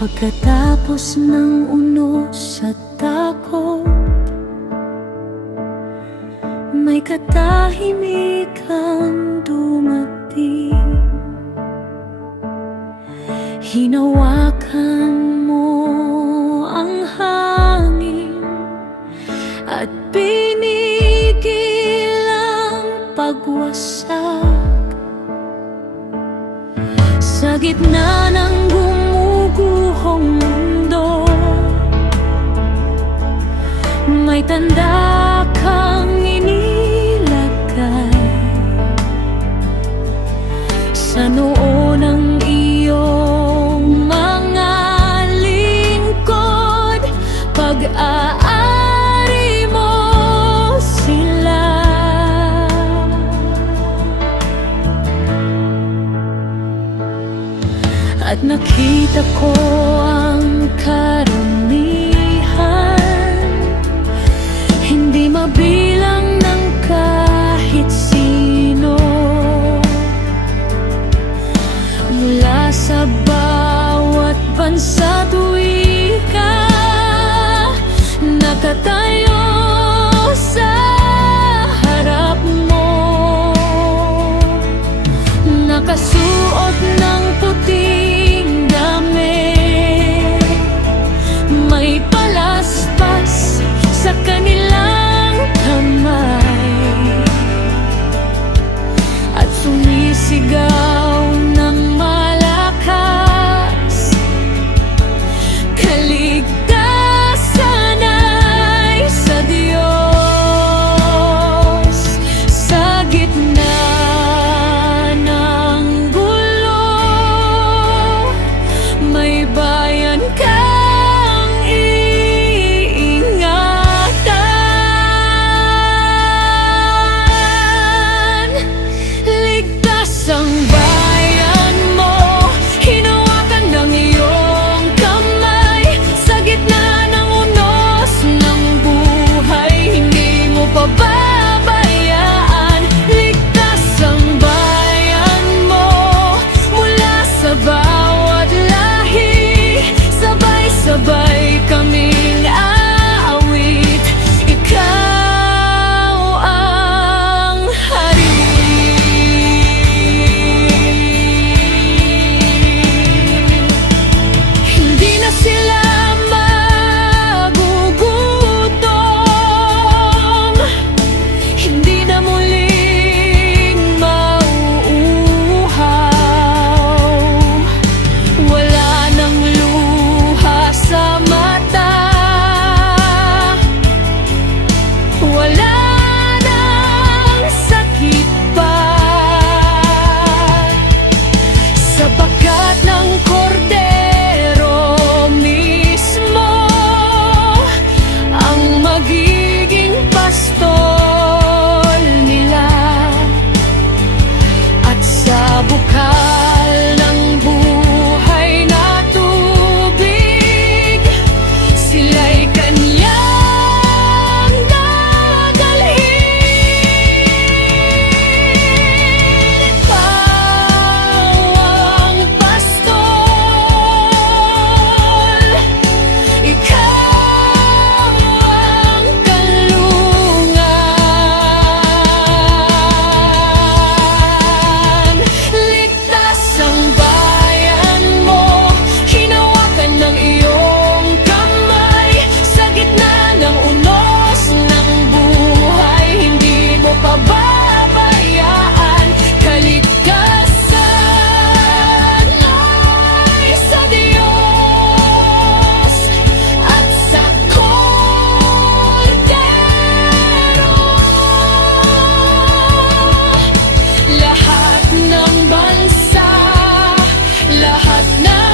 Pagkatapos ng unos at takot, may katahimikan dumating. Hinawakan mo ang hangin at pinigil ang pagwasak. Sa gitna ng gumuguhong mundo, may tanda kang inilagay sa noo ng iyong mga lingkod. Pag-aari mo sila. At nakita ko ang karamihan, hindi mabilang ng kahit sino. Mula sa bawat bansa tuwika, nakatayo sa harap mo, nakasuot ng puting damit, may palaspas sa kanilang kamay, at sumisigaw ng malakas, kaligtasan ay sa Diyos. Sa gitna ng gulo, may bayan kang iingatan. Ligtas ang bayan mo, hinawakan ng iyong kamay. Sa gitna ng unos ng buhay, hindi mo pababayaan. Ligtas ang bayan mo mula sa bawat lahi, sabay-sabay kaming aawit. Ikaw ang hari. Hindi na sila magugutom, hindi na muling mauuhaw. Wala nang luha sa mata, wala nang sakit pa, sapagkat ng kordero mismo ang magiging pastol nila. At sa bukal ng buhay na tubig, sila'y kanyang dadalhin. Ikaw ang pastol, ikaw ang kanlungan. Ligtas ang bayan mo, hinawakan ng iyong kamay. Sa gitna ng unos ng buhay, hindi mo pababayaan. Kaligtasan ay sa Diyos at sa kordero. Lahat ng bansa, lahat ng